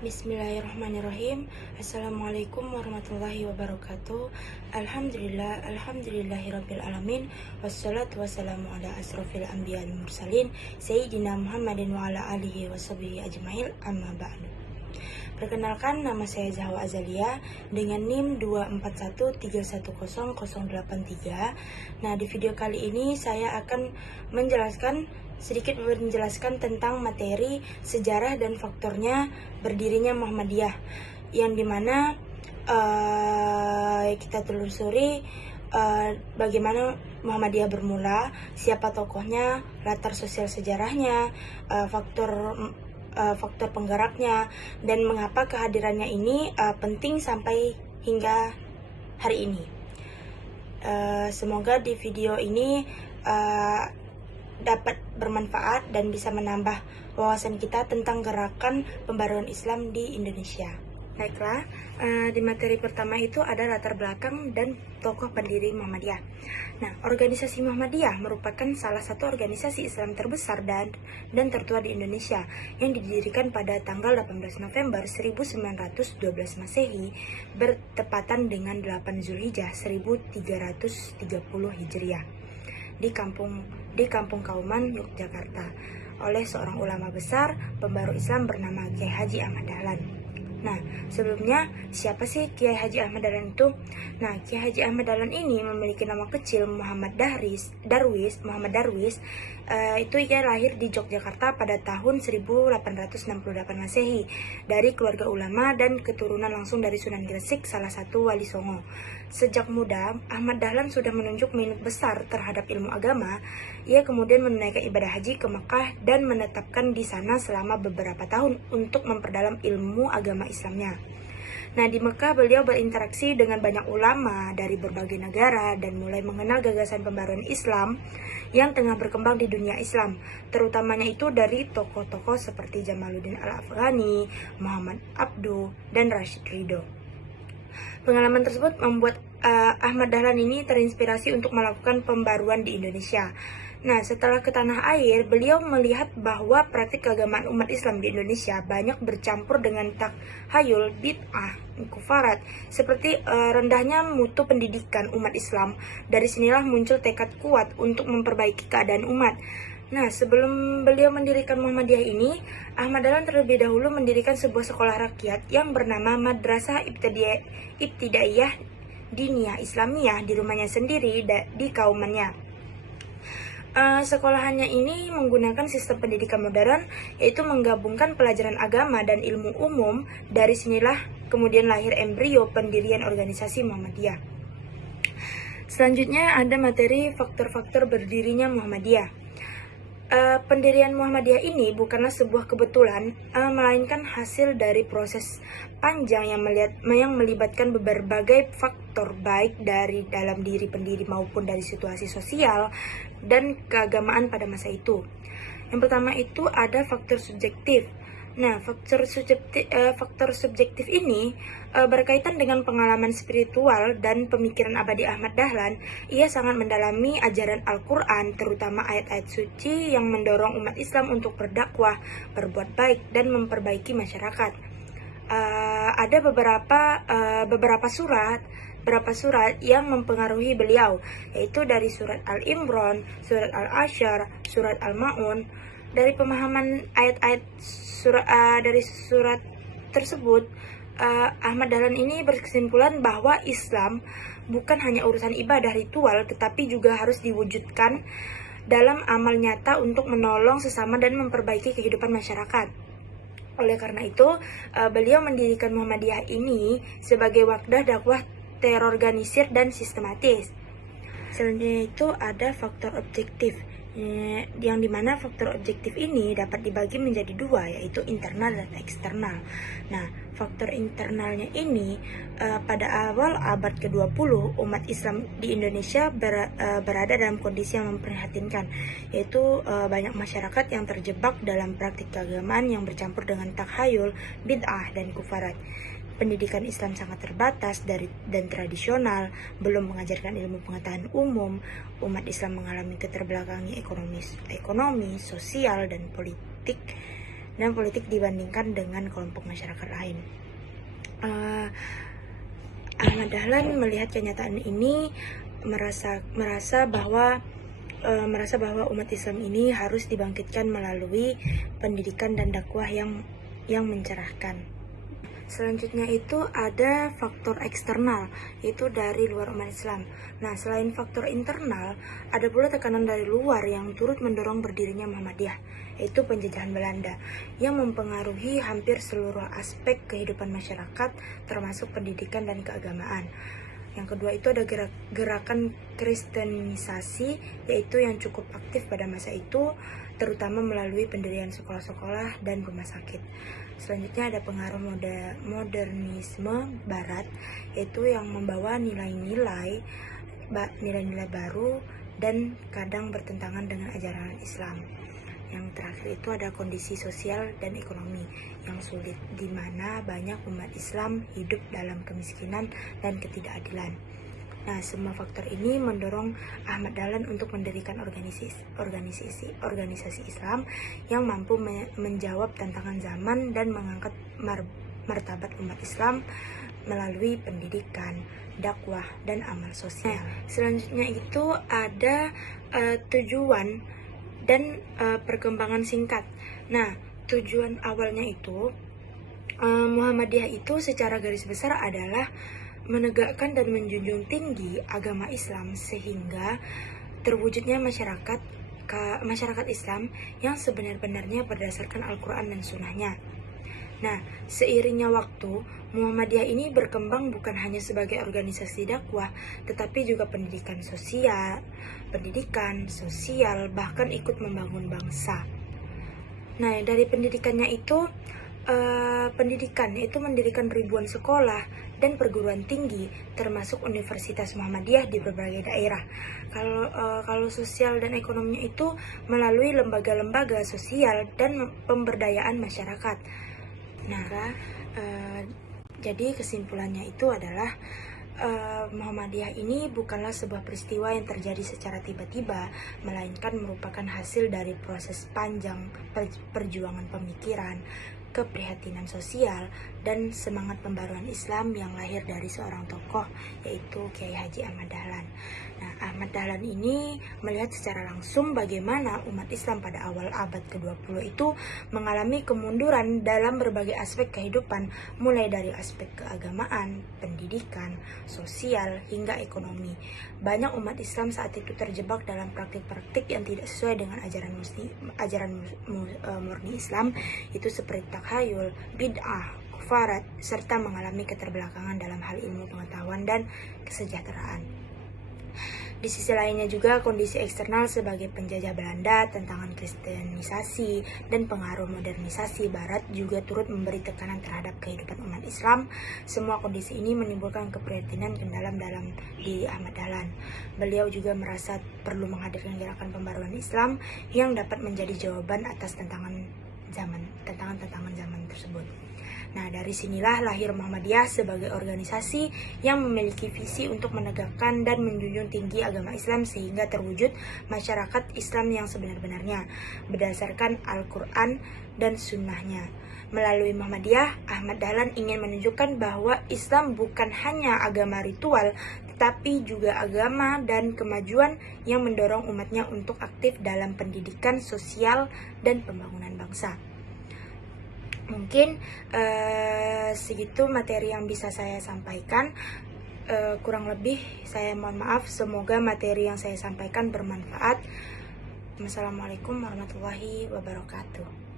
Bismillahirrahmanirrahim. Assalamualaikum warahmatullahi wabarakatuh. Alhamdulillahirabbil alamin. Wassalatu wassalamu ala asrofil anbiya wal mursalin Sayyidina Muhammadin wa ala alihi washabihi ajmain, amma ba'du. Perkenalkan, nama saya Zahwa Azalia dengan NIM 241310083. Nah, di video kali ini saya akan sedikit menjelaskan tentang materi sejarah dan faktornya berdirinya Muhammadiyah, yang dimana kita telusuri bagaimana Muhammadiyah bermula, siapa tokohnya, latar sosial sejarahnya, faktor penggeraknya, dan mengapa kehadirannya ini penting sampai hingga hari ini. Semoga di video ini dapat bermanfaat dan bisa menambah wawasan kita tentang gerakan pembaruan Islam di Indonesia. Baiklah, di materi pertama itu ada latar belakang dan tokoh pendiri Muhammadiyah. Nah, organisasi Muhammadiyah merupakan salah satu organisasi Islam terbesar dan tertua di Indonesia yang didirikan pada tanggal 18 November 1912 Masehi bertepatan dengan 8 Zulhijjah 1330 Hijriah di Kampung Kauman, Yogyakarta, oleh seorang ulama besar pembaru Islam bernama Kiai Haji Ahmad Dahlan. Nah, sebelumnya siapa sih Kiai Haji Ahmad Dahlan itu? Nah, Kiai Haji Ahmad Dahlan ini memiliki nama kecil Muhammad Darwis. Itu ia lahir di Yogyakarta pada tahun 1868 Masehi dari keluarga ulama dan keturunan langsung dari Sunan Gresik, salah satu wali Songo. Sejak muda, Ahmad Dahlan sudah menunjuk minat besar terhadap ilmu agama. Ia kemudian menunaikan ibadah haji ke Mekah dan menetapkan di sana selama beberapa tahun untuk memperdalam ilmu agama Islamnya. Nah, di Mekah beliau berinteraksi dengan banyak ulama dari berbagai negara dan mulai mengenal gagasan pembaruan Islam yang tengah berkembang di dunia Islam, terutamanya itu dari tokoh-tokoh seperti Jamaluddin Al-Afghani, Muhammad Abduh, dan Rashid Ridho. Pengalaman tersebut membuat Ahmad Dahlan ini terinspirasi untuk melakukan pembaruan di Indonesia. Nah, setelah ke tanah air, beliau melihat bahwa praktik keagamaan umat Islam di Indonesia banyak bercampur dengan takhayul, bid'ah, kufarat, seperti rendahnya mutu pendidikan umat Islam. Dari sinilah muncul tekad kuat untuk memperbaiki keadaan umat. Nah, sebelum beliau mendirikan Muhammadiyah ini, Ahmad Dahlan terlebih dahulu mendirikan sebuah sekolah rakyat yang bernama Madrasah Ibtidaiyah Diniyah Islamiyah di rumahnya sendiri di Kaumannya. Sekolahannya ini menggunakan sistem pendidikan modern, yaitu menggabungkan pelajaran agama dan ilmu umum. Dari sinilah kemudian lahir embrio pendirian organisasi Muhammadiyah. Selanjutnya ada materi faktor-faktor berdirinya Muhammadiyah. Pendirian Muhammadiyah ini bukanlah sebuah kebetulan, melainkan hasil dari proses panjang yang melibatkan berbagai faktor, baik dari dalam diri pendiri maupun dari situasi sosial dan keagamaan pada masa itu. Yang pertama itu ada faktor subjektif. Nah, faktor subjektif ini berkaitan dengan pengalaman spiritual dan pemikiran abadi Ahmad Dahlan. Ia sangat mendalami ajaran Al-Quran, terutama ayat-ayat suci yang mendorong umat Islam untuk berdakwah, berbuat baik, dan memperbaiki masyarakat. Ada beberapa surat yang mempengaruhi beliau, yaitu dari surat Al-Imran, surat Al-Asyar, surat Al-Ma'un. Dari pemahaman ayat-ayat dari surat tersebut, Ahmad Dahlan ini berkesimpulan bahwa Islam bukan hanya urusan ibadah ritual, tetapi juga harus diwujudkan dalam amal nyata untuk menolong sesama dan memperbaiki kehidupan masyarakat. Oleh karena itu, beliau mendirikan Muhammadiyah ini sebagai wadah dakwah terorganisir dan sistematis. Selanjutnya itu ada faktor objektif, yang dimana faktor objektif ini dapat dibagi menjadi dua, yaitu internal dan eksternal. Nah, faktor internalnya ini pada awal abad ke-20 umat Islam di Indonesia berada dalam kondisi yang memprihatinkan, yaitu banyak masyarakat yang terjebak dalam praktik keagamaan yang bercampur dengan takhayul, bid'ah, dan kufarat. Pendidikan Islam sangat terbatas dan tradisional, belum mengajarkan ilmu pengetahuan umum. Umat Islam mengalami keterbelakangan ekonomi, sosial, dan politik. dan politik dibandingkan dengan kelompok masyarakat lain. Ahmad Dahlan melihat kenyataan ini merasa bahwa umat Islam ini harus dibangkitkan melalui pendidikan dan dakwah yang mencerahkan. Selanjutnya itu ada faktor eksternal, yaitu dari luar umat Islam. Nah, selain faktor internal, ada pula tekanan dari luar yang turut mendorong berdirinya Muhammadiyah, yaitu penjajahan Belanda, yang mempengaruhi hampir seluruh aspek kehidupan masyarakat, termasuk pendidikan dan keagamaan. Yang kedua itu ada gerakan kristenisasi, yaitu yang cukup aktif pada masa itu, terutama melalui pendirian sekolah-sekolah dan rumah sakit. Selanjutnya ada pengaruh modernisme barat, yaitu yang membawa nilai-nilai baru dan kadang bertentangan dengan ajaran Islam. Yang terakhir itu ada kondisi sosial dan ekonomi yang sulit, di mana banyak umat Islam hidup dalam kemiskinan dan ketidakadilan. Nah, semua faktor ini mendorong Ahmad Dahlan untuk mendirikan organisasi Islam yang mampu menjawab tantangan zaman dan mengangkat martabat umat Islam melalui pendidikan, dakwah, dan amal sosial. Selanjutnya itu ada tujuan dan perkembangan singkat. Nah, tujuan awalnya itu Muhammadiyah itu secara garis besar adalah menegakkan dan menjunjung tinggi agama Islam sehingga terwujudnya masyarakat Islam yang sebenar-benarnya berdasarkan Al-Quran dan Sunnahnya. Nah, seiringnya waktu, Muhammadiyah ini berkembang bukan hanya sebagai organisasi dakwah, tetapi juga pendidikan sosial, bahkan ikut membangun bangsa. Nah, dari pendidikannya itu, mendirikan ribuan sekolah dan perguruan tinggi, termasuk Universitas Muhammadiyah di berbagai daerah. Kalau sosial dan ekonominya itu melalui lembaga-lembaga sosial dan pemberdayaan masyarakat. Nah, jadi kesimpulannya itu adalah Muhammadiyah ini bukanlah sebuah peristiwa yang terjadi secara tiba-tiba, melainkan merupakan hasil dari proses panjang perjuangan pemikiran, keprihatinan sosial, dan semangat pembaruan Islam yang lahir dari seorang tokoh, yaitu Kiai Haji Ahmad Dahlan. Nah, Ahmad Dahlan ini melihat secara langsung bagaimana umat Islam pada awal abad ke-20 itu mengalami kemunduran dalam berbagai aspek kehidupan, mulai dari aspek keagamaan, pendidikan, sosial, hingga ekonomi. Banyak umat Islam saat itu terjebak dalam praktik-praktik yang tidak sesuai dengan ajaran murni Islam, itu seperti takhayul, bid'ah, kufarat, serta mengalami keterbelakangan dalam hal ilmu pengetahuan dan kesejahteraan. Di sisi lainnya juga kondisi eksternal sebagai penjajah Belanda, tantangan kristenisasi, dan pengaruh modernisasi Barat juga turut memberi tekanan terhadap kehidupan umat Islam. Semua kondisi ini menimbulkan keprihatinan mendalam dalam diri Ahmad Dahlan. Beliau juga merasa perlu menghadirkan gerakan pembaruan Islam yang dapat menjadi jawaban atas tantangan zaman tersebut. Nah, dari sinilah lahir Muhammadiyah sebagai organisasi yang memiliki visi untuk menegakkan dan menjunjung tinggi agama Islam sehingga terwujud masyarakat Islam yang sebenar-benarnya berdasarkan Al-Quran dan Sunnahnya. Melalui Muhammadiyah, Ahmad Dahlan ingin menunjukkan bahwa Islam bukan hanya agama ritual, tetapi juga agama dan kemajuan yang mendorong umatnya untuk aktif dalam pendidikan sosial dan pembangunan bangsa. Mungkin segitu materi yang bisa saya sampaikan. Kurang lebih saya mohon maaf. Semoga materi yang saya sampaikan bermanfaat. Wassalamualaikum warahmatullahi wabarakatuh.